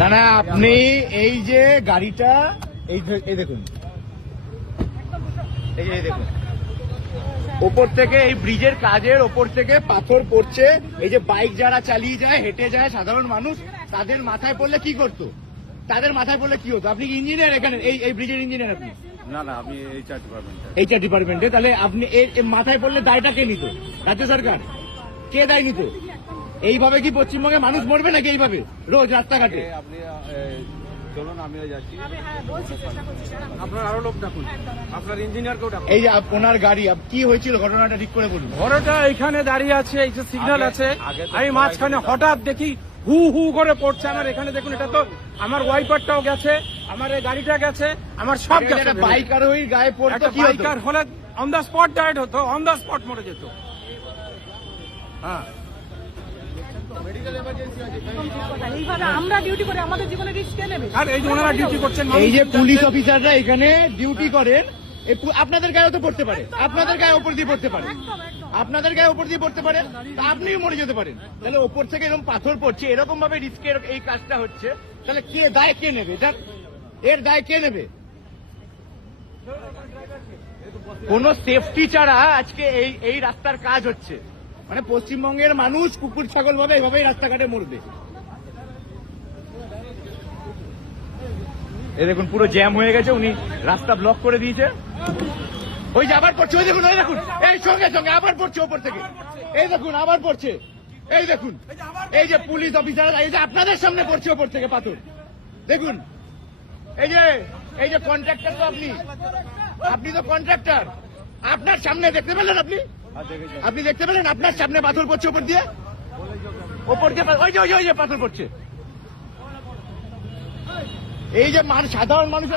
না না, আপনি এই যে গাড়িটা এই দেখুন, এই দেখুন ওপর থেকে এই ব্রিজের কাজের ওপর থেকে পাথর পড়ছে। এই যে বাইক যারা চালিয়ে যায়, হেঁটে যায় সাধারণ মানুষ, তাদের মাথায় পড়লে কি করতো? তাদের মাথায় পড়লে কি হতো? আপনি কি ইঞ্জিনিয়ার এখানে? এই ব্রিজের ইঞ্জিনিয়ার আপনি? না না, আমি এইচআর ডিপার্টমেন্ট। এইচআর ডিপার্টমেন্টে? তাহলে আপনি মাথায় পড়লে দায়টা কে নিত? রাজ্য সরকার? কে দায় নিত? এইভাবে কি পশ্চিমবঙ্গে মানুষ মরবে নাকি এইভাবে রোজ রাস্তাঘাটে? আপনি চলুন, আমিও যাচ্ছি। আপনার আরো লোক ডাকুন, আপনার ইঞ্জিনিয়ারকেও ডাকুন। এই যে ওনার গাড়ি, কি হয়েছিল ঘটনাটা ঠিক করে বলুন। ঘরটা এখানে দাঁড়িয়ে আছে, এই যে সিগন্যাল আছে, আগে তো আমি মাঝখানে হঠাৎ দেখি হু হু করে পড়ছে। আমার এখানে দেখুন, এটা তো আমার ওয়াইপারটাও গেছে, আমার এই গাড়িটা গেছে, আমার সব গেছে। বাইক আরোহীর গায়ে পড়তো, কি হতো? বাইকার হলে অন দা স্পট ডায়েট হতো, অন দা স্পট মরে যেত। হ্যাঁ, এইভাবে আমরা ডিউটি করে আমাদের জীবনে রিস্ক কে নেবে? আর এই যে ওনারা ডিউটি করছেন, এই যে পুলিশ অফিসাররা এখানে ডিউটি করেন, আপনাদের গায়েও তো পড়তে পারে, আপনাদের গায়ে ওপর দিয়ে পড়তে পারে, আপনাদের গায়ে ওপর দিয়ে পড়তে পারে, তা আপনিও মরে যেতে পারেন। তাহলে ওপর থেকে এরকম পাথর পড়ছে, এরকম ভাবে রিস্কের এই কাজটা হচ্ছে, তাহলে কে দায় কে নেবে? এর দায় কে নেবে? কোন সেফটি ছাড়া আজকে এই রাস্তার কাজ হচ্ছে, মানে পশ্চিমবঙ্গের মানুষ কুকুর ছাগল ভাবে এভাবেই রাস্তাঘাটে মরবে। এই দেখুন পুরো জ্যাম হয়ে গেছে, উনি রাস্তা ব্লক করে দিয়েছে। ওই যে আবার পড়ছে, ওই দেখুন, ওই দেখুন, এই সঙ্গে সঙ্গে আবার পড়ছে ওপর থেকে, এই দেখুন আবার পড়ছে, এই দেখুন, এই যে পুলিশ অফিসার, এই যে আপনাদের সামনে পড়ছে ওপর থেকে পাথর, দেখুন। এই যে কন্ট্রাক্টর তো আপনি তো কন্ট্রাক্টর, আপনার সামনে দেখতে পেলেন, আপনি দেখতে পেলেন আপনার সামনে পাথর পড়ছে ওপর দিয়ে, ওই যে পাথর পড়ছে। এই যে সাধারণ মানুষ